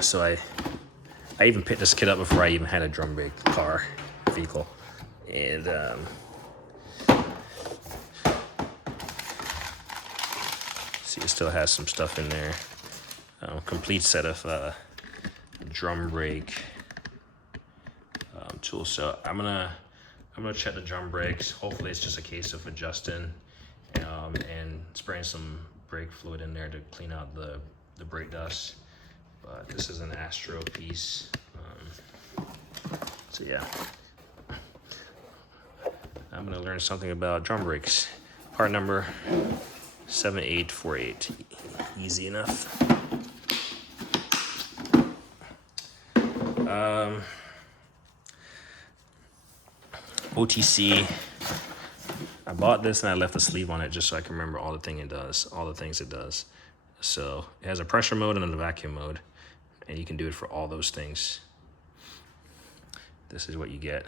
so I even picked this kit up before I even had a drum brake vehicle. And see, it still has some stuff in there. Complete set of drum brake tools. So I'm gonna check the drum brakes. Hopefully it's just a case of adjusting and spraying some brake fluid in there to clean out the brake dust. But this is an Astro piece. So yeah, I'm gonna learn something about drum brakes. Part number 7848. Easy enough. OTC. I bought this and I left the sleeve on it just so I can remember all the things it does. So it has a pressure mode and a vacuum mode, and you can do it for all those things. This is what you get.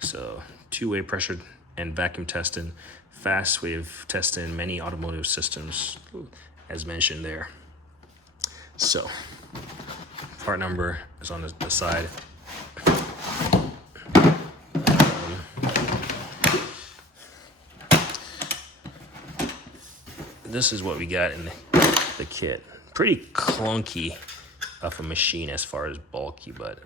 So two-way pressure and vacuum testing, fast wave testing, many automotive systems, as mentioned there. So part number is on the side. This is what we got in the kit. Pretty clunky of a machine as far as bulky, but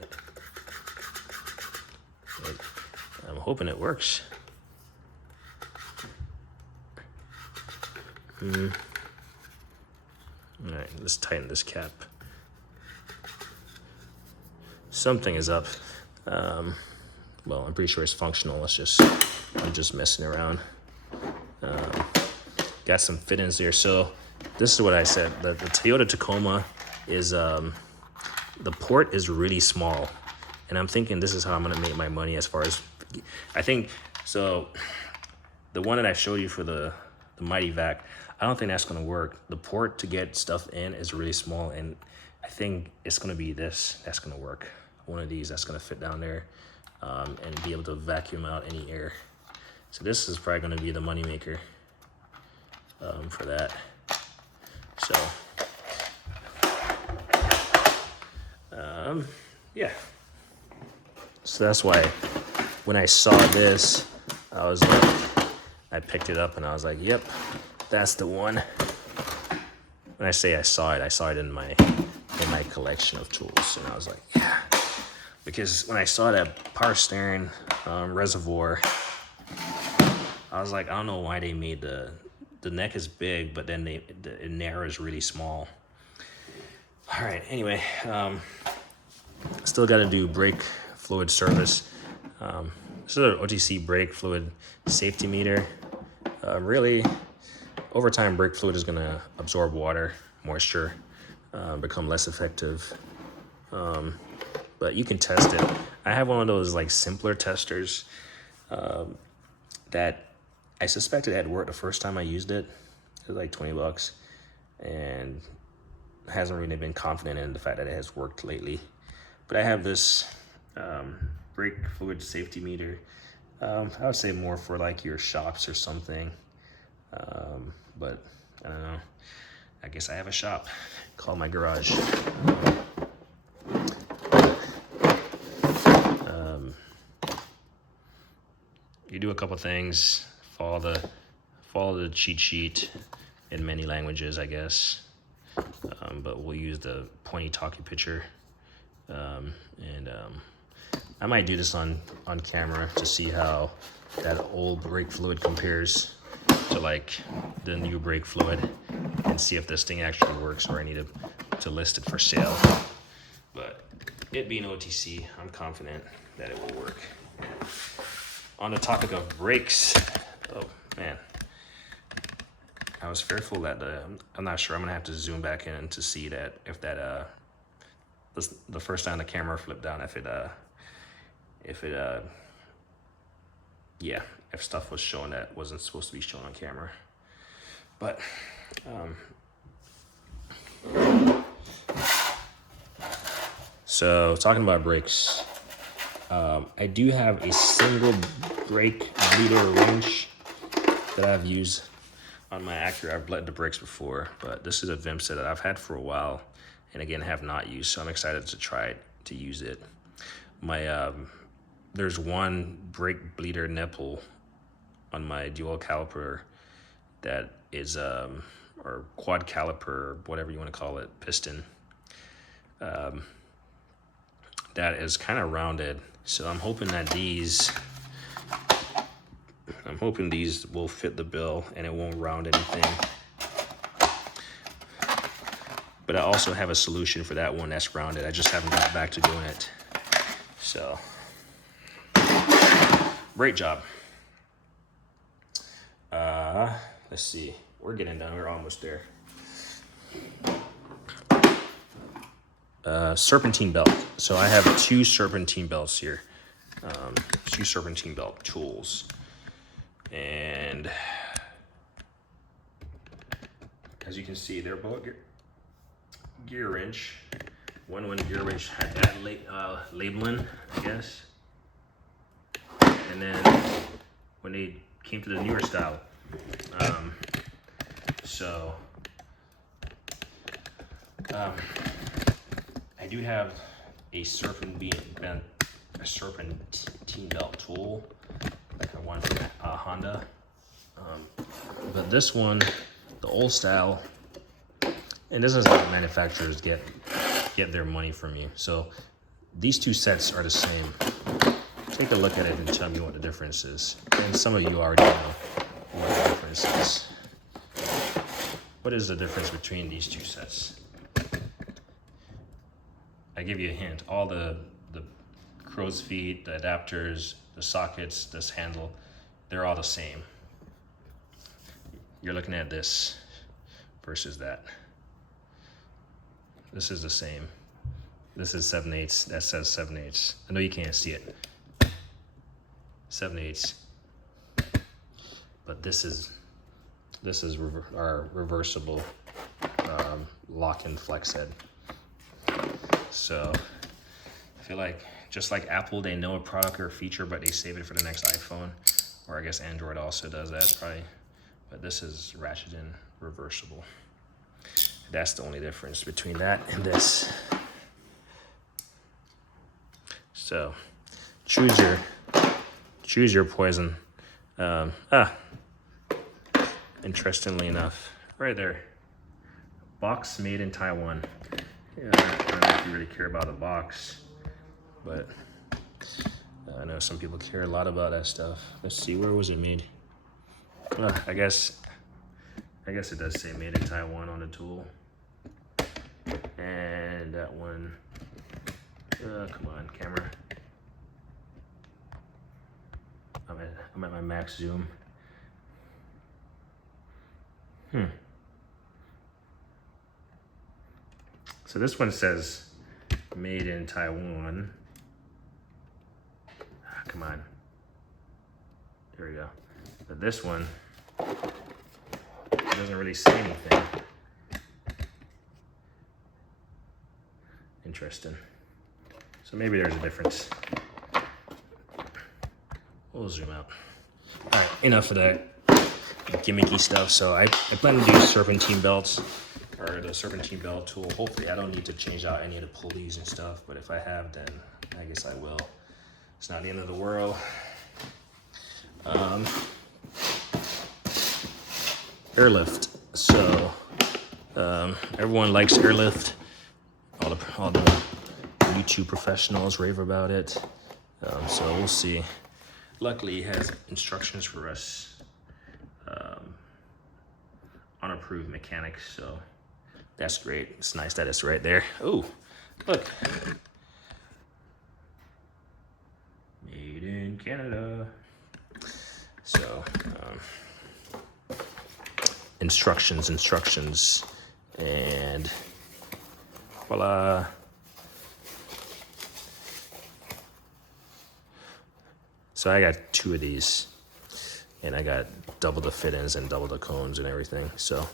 I'm hoping it works. All right, let's tighten this cap. Something is up. Well, I'm pretty sure it's functional. I'm just messing around. Got some fittings there. So this is what I said. The Toyota Tacoma is, the port is really small. And I'm thinking this is how I'm gonna make my money as far as, I think, so the one that I showed you for the Mighty Vac, I don't think that's gonna work. The port to get stuff in is really small, and I think it's gonna be this that's gonna work. One of these that's gonna fit down there and be able to vacuum out any air. So this is probably gonna be the money maker for that. So yeah. So that's why when I saw this, I was like, I picked it up and I was like, yep, that's the one. When I say I saw it in my collection of tools, and I was like, yeah. Because when I saw that power steering reservoir, I was like, I don't know why they made the neck is big, but then the narrows really small. All right, anyway, still got to do brake fluid service. This is an OTC brake fluid safety meter. Really, over time, brake fluid is gonna absorb water, moisture, become less effective. But you can test it. I have one of those like simpler testers that I suspected had worked the first time I used it. It was like $20, and hasn't really been confident in the fact that it has worked lately. But I have this brake fluid safety meter. I would say more for like your shops or something. But I don't know. I guess I have a shop called my garage. You do a couple things. Follow the cheat sheet in many languages, I guess. But we'll use the pointy talkie picture. I might do this on camera to see how that old brake fluid compares to like the new brake fluid, and see if this thing actually works, or I need to list it for sale. But it being OTC, I'm confident that it will work. On the topic of brakes, oh man, I was fearful that I'm not sure. I'm gonna have to zoom back in to see that if that the first time the camera flipped down, if stuff was shown that wasn't supposed to be shown on camera. But so talking about brakes, I do have a single brake bleeder wrench that I've used on my Acura. I've bled the brakes before, but this is a Vim set that I've had for a while, and again have not used. So I'm excited to try it, to use it. My there's one brake bleeder nipple on my dual caliper that is or quad caliper, whatever you want to call it, piston. That is kind of rounded. So I'm hoping these will fit the bill and it won't round anything. But I also have a solution for that one that's rounded. I just haven't got back to doing it. So, great job. Let's see. We're getting done. We're almost there. Serpentine belt. So I have 2 serpentine belts here. 2 serpentine belt tools. And as you can see, they're both gear wrench. One gear wrench had that labeling, I guess. And then when they came to the newer style, I do have a serpentine belt tool, like I want from Honda. But this one, the old style, and this is how manufacturers get their money from you. So these 2 sets are the same. Take a look at it and tell me what the difference is. And some of you already know what the difference is. What is the difference between these 2 sets? I give you a hint. All the crow's feet, the adapters, the sockets, this handle, they're all the same. You're looking at this versus that. This is the same. This is 7/8. That says 7/8. I know you can't see it. 7/8. But this is our reversible lock and flex head. So I feel like just like Apple, they know a product or a feature, but they save it for the next iPhone, or I guess Android also does that probably. But this is ratchet and reversible. That's the only difference between that and this. So choose your poison. Interestingly enough, right there, box made in Taiwan. Yeah, I don't know if you really care about the box, but I know some people care a lot about that stuff. Let's see, where was it made? I guess it does say made in Taiwan on the tool. And that one, come on, camera. I'm at my max zoom. So this one says made in Taiwan. Come on. There we go. But this one doesn't really say anything. Interesting. So maybe there's a difference. We'll zoom out. All right, enough of that gimmicky stuff. So I plan to do serpentine belts, or the serpentine belt tool. Hopefully I don't need to change out any of the pulleys and stuff, but if I have, then I guess I will. It's not the end of the world. Airlift. So everyone likes airlift. All the YouTube professionals rave about it. So we'll see. Luckily, it has instructions for us unapproved mechanics, so that's great. It's nice that it's right there. Oh, look. Made in Canada. So, instructions, and voila. So I got 2 of these, and I got double the fit-ins and double the cones and everything. So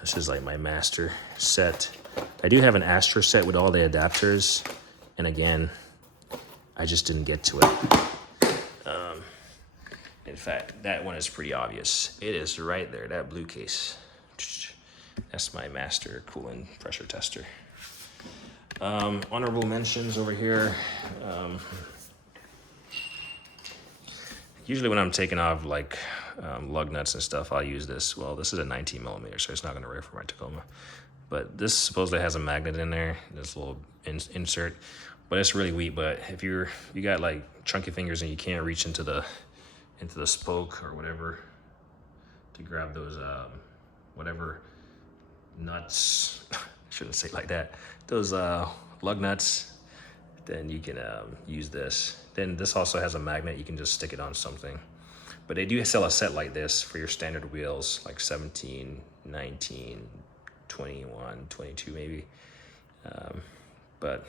this is like my master set. I do have an Astro set with all the adapters, and again, I just didn't get to it. In fact, that one is pretty obvious. It is right there, that blue case. That's my master coolant pressure tester. Honorable mentions over here. Usually when I'm taking off like lug nuts and stuff, I'll use this. Well, this is a 19 millimeter, so it's not gonna work for my Tacoma. But this supposedly has a magnet in there, this little insert. But it's really weak. But if you got like chunky fingers and you can't reach into the spoke or whatever to grab those whatever nuts, I shouldn't say it like that, those lug nuts, then you can use this. Then this also has a magnet, you can just stick it on something. But they do sell a set like this for your standard wheels, like 17, 19, 21, 22 maybe. But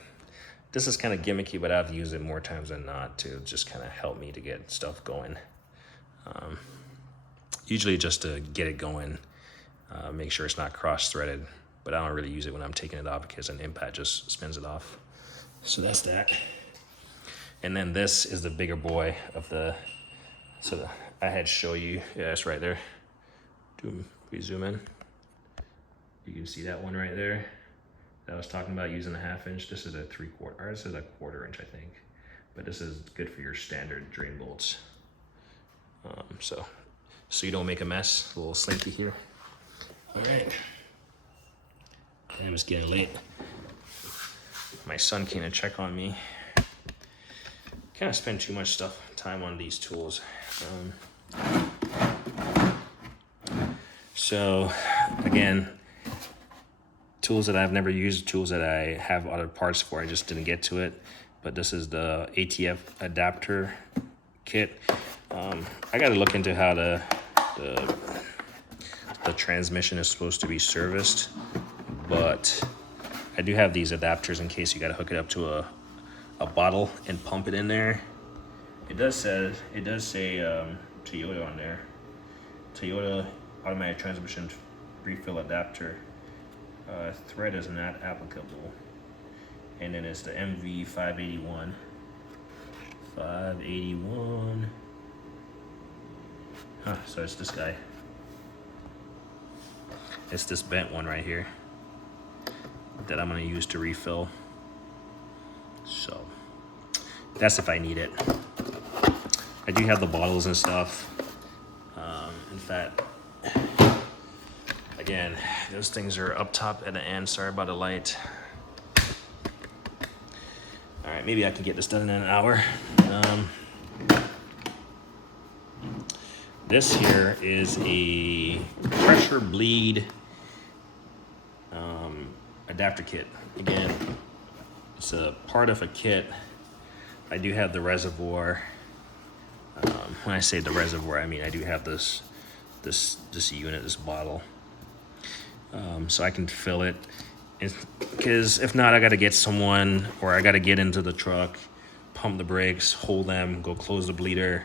this is kind of gimmicky, but I've used it more times than not to just kind of help me to get stuff going. Usually just to get it going, make sure it's not cross-threaded, but I don't really use it when I'm taking it off because an impact just spins it off. So that's that. And then this is the bigger boy of the, I had to show you, yeah, it's right there. We zoom in. You can see that one right there that I was talking about using a 1/2 inch. This is a 3/4, or this is a 1/4 inch, I think. But this is good for your standard drain bolts. So you don't make a mess. A little slinky here. All right. And it was getting late. My son came to check on me. Kind of spend too much time on these tools. So again, tools that I've never used, tools that I have other parts for, I just didn't get to it. But this is the ATF adapter kit. I got to look into how the transmission is supposed to be serviced, but I do have these adapters in case you got to hook it up to a bottle and pump it in there. It does say Toyota on there. Toyota automatic transmission refill adapter. Thread is not applicable. And then it's the MV 581. 581. So it's this guy. It's this bent one right here that I'm gonna use to refill. So that's if I need it. I do have the bottles and stuff. In fact, again, those things are up top at the end. Sorry about the light. All right, maybe I can get this done in an hour. This here is a pressure bleed adapter kit. Again, it's a part of a kit. I do have the reservoir. When I say the reservoir, I mean I do have this unit, this bottle. So I can fill it. Because if not, I got to get someone, or I got to get into the truck, pump the brakes, hold them, go close the bleeder,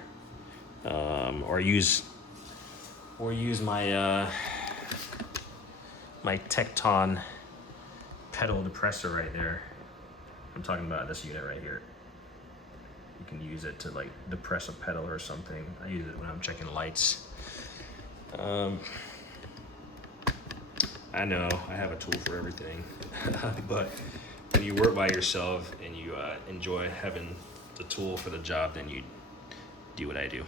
or use my my Tecton pedal depressor right there. I'm talking about this unit right here. You can use it to like depress a pedal or something. I use it when I'm checking lights. I know I have a tool for everything, but when you work by yourself and you enjoy having the tool for the job, then you do what I do.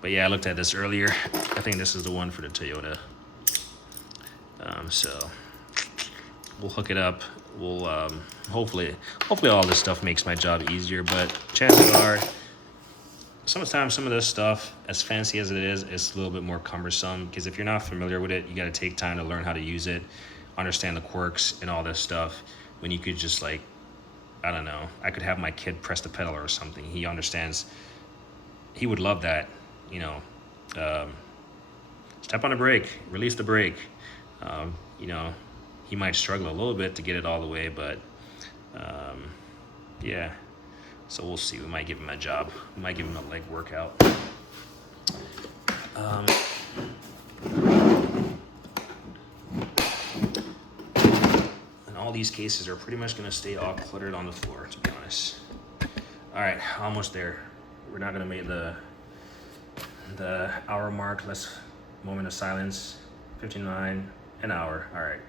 But yeah, I looked at this earlier. I think this is the one for the Toyota. So we'll hook it up. We'll hopefully all this stuff makes my job easier, but chances are sometimes some of this stuff, as fancy as it is, it's a little bit more cumbersome, because if you're not familiar with it, you got to take time to learn how to use it, understand the quirks and all this stuff, when you could just, like, I don't know, I could have my kid press the pedal or something. He understands, he would love that, you know. Step on the brake, release the brake. You know, he might struggle a little bit to get it all the way, but yeah. So we'll see. We might give him a job. We might give him a leg workout. And all these cases are pretty much gonna stay all cluttered on the floor, to be honest. All right, almost there. We're not gonna make the hour mark. Let's moment of silence. 59, an hour. All right,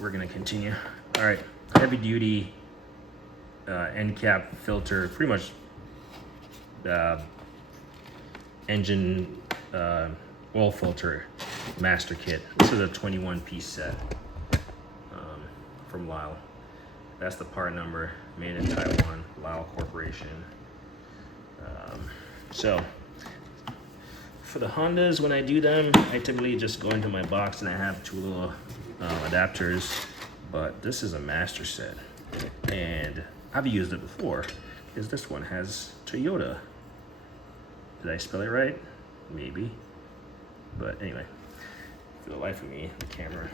we're gonna continue. All right, heavy duty end cap filter, pretty much engine oil filter master kit. This is a 21-piece set from Lyle. That's the part number, made in Taiwan, Lyle Corporation. So for the Hondas, when I do them, I typically just go into my box and I have two little adapters, but this is a master set and I've used it before, because this one has Toyota. Did I spell it right? Maybe. But anyway, for the life of me, the camera.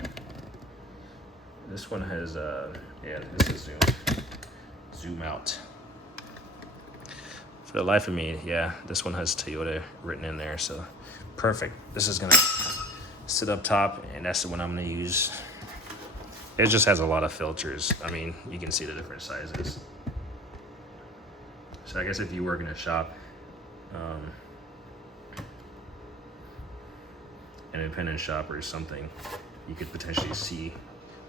This one has, yeah, this is zoom out. For the life of me, yeah, this one has Toyota written in there, so perfect. This is gonna sit up top, and that's the one I'm gonna use. It just has a lot of filters. I mean, you can see the different sizes. So I guess if you work in a shop, an independent shop or something, you could potentially see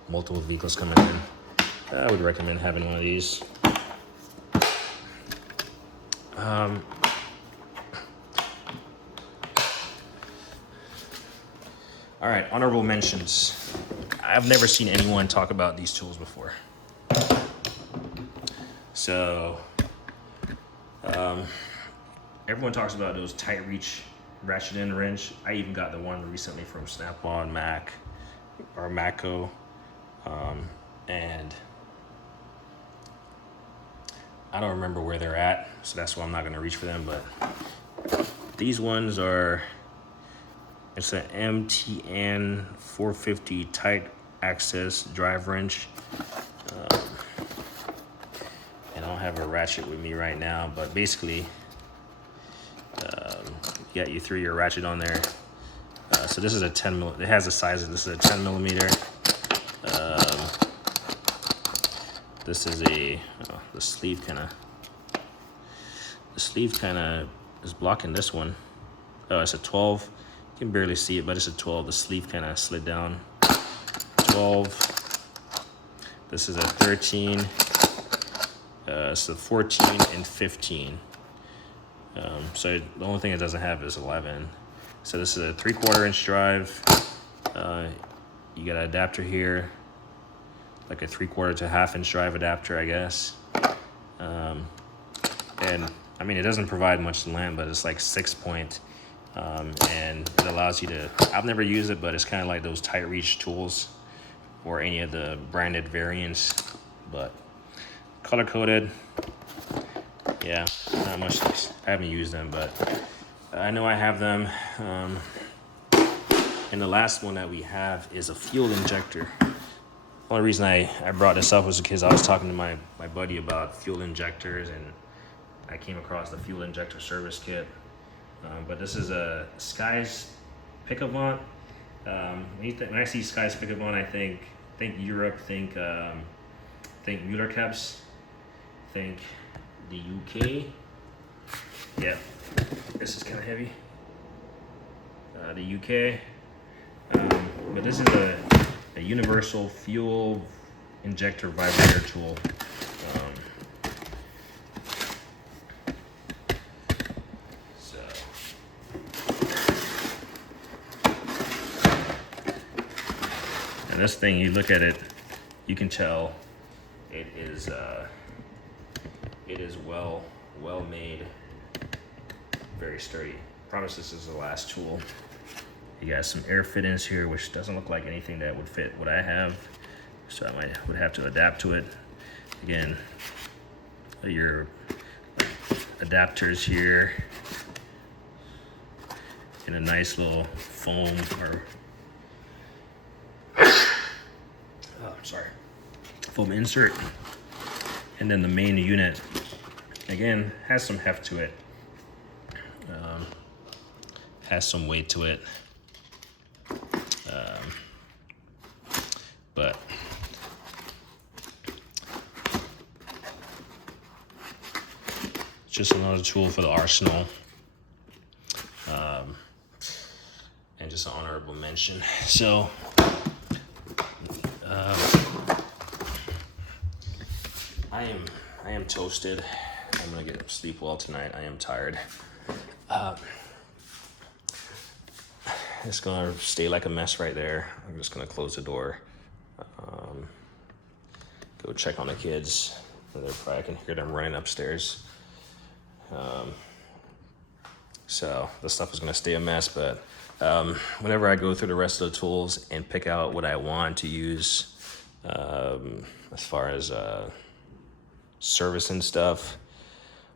multiple vehicles coming in. I would recommend having one of these. All right, honorable mentions. I've never seen anyone talk about these tools before. So, everyone talks about those tight reach ratchet end wrench. I even got the one recently from Snap-on Mac or Matco, and I don't remember where they're at, so that's why I'm not gonna reach for them. But these ones are, it's an MTN 450 tight access drive wrench. And I don't have a ratchet with me right now, but basically, you threw your ratchet on there. So this is a 10 mil. It has a size of this is a 10 millimeter. This is a the sleeve kind of is blocking this one. Oh, it's a 12. You can barely see it, but it's a 12. The sleeve kind of slid down. 12. This is a 13. It's a 14 and 15. So the only thing it doesn't have is 11. So this is a 3/4 inch drive. You got an adapter here, like a 3/4 to 1/2 inch drive adapter, I guess. And I mean, it doesn't provide much land, but it's like 6-point, and it allows you to. I've never used it, but it's kind of like those tight reach tools, or any of the branded variants, but color coded. Yeah, not much. I haven't used them, but I know I have them. And the last one that we have is a fuel injector. Only reason I brought this up was because I was talking to my buddy about fuel injectors, and I came across the fuel injector service kit. But this is a Skies Picavant. When I see Skies Picavant, I think Europe, think Mueller Caps, think the UK. Yeah, this is kind of heavy. The UK. But this is a universal fuel injector vibrator tool. And this thing, you look at it, you can tell it is well made, very sturdy. Promise this is the last tool. You got some air fittings here, which doesn't look like anything that would fit what I have, so I would have to adapt to it. Again, your adapters here in a nice little foam foam insert, and then the main unit again has some heft to it, has some weight to it, but just another tool for the arsenal. And just an honorable mention. So, I am toasted. I'm gonna get sleep well tonight. I am tired. It's gonna stay like a mess right there. I'm just gonna close the door. Go check on the kids. I can hear them running upstairs. So the stuff is gonna stay a mess, but whenever I go through the rest of the tools and pick out what I want to use, as far as service and stuff,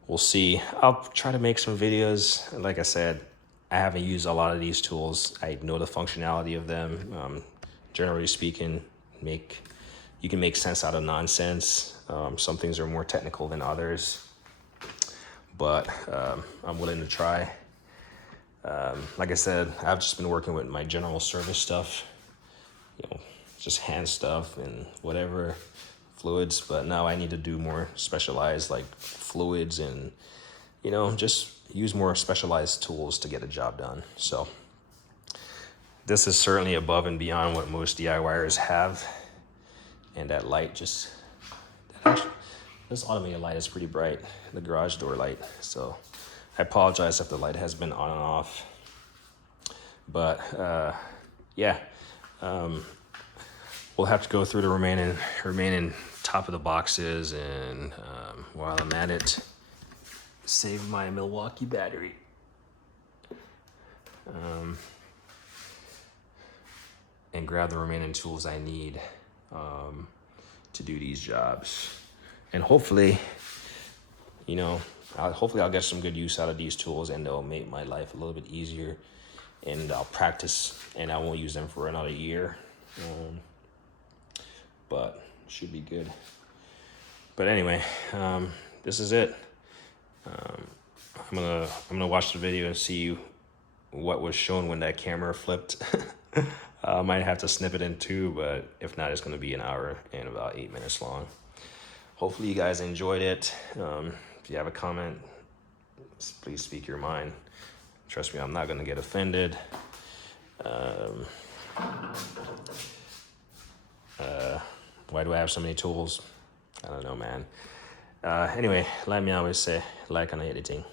we'll see. I'll try to make some videos. Like I said, I haven't used a lot of these tools. I know the functionality of them. Generally speaking, you can make sense out of nonsense. Some things are more technical than others, but I'm willing to try. Like I said, I've just been working with my general service stuff, just hand stuff and whatever, fluids, but now I need to do more specialized like fluids and, just use more specialized tools to get a job done. So this is certainly above and beyond what most DIYers have. And that light this automated light is pretty bright, the garage door light. So I apologize if the light has been on and off, but we'll have to go through the remaining top of the boxes, and while I'm at it, save my Milwaukee battery. And grab the remaining tools I need to do these jobs. And hopefully, I'll get some good use out of these tools, and they'll make my life a little bit easier, and I'll practice, and I won't use them for another year. But should be good. But anyway, this is it. I'm gonna watch the video and see what was shown when that camera flipped. I might have to snip it in two, but if not, it's gonna be an hour and about 8 minutes long. Hopefully you guys enjoyed it. If you have a comment, please speak your mind. Trust me, I'm not gonna get offended. Why do I have so many tools? I don't know, man. Anyway, like me always say, like on the editing.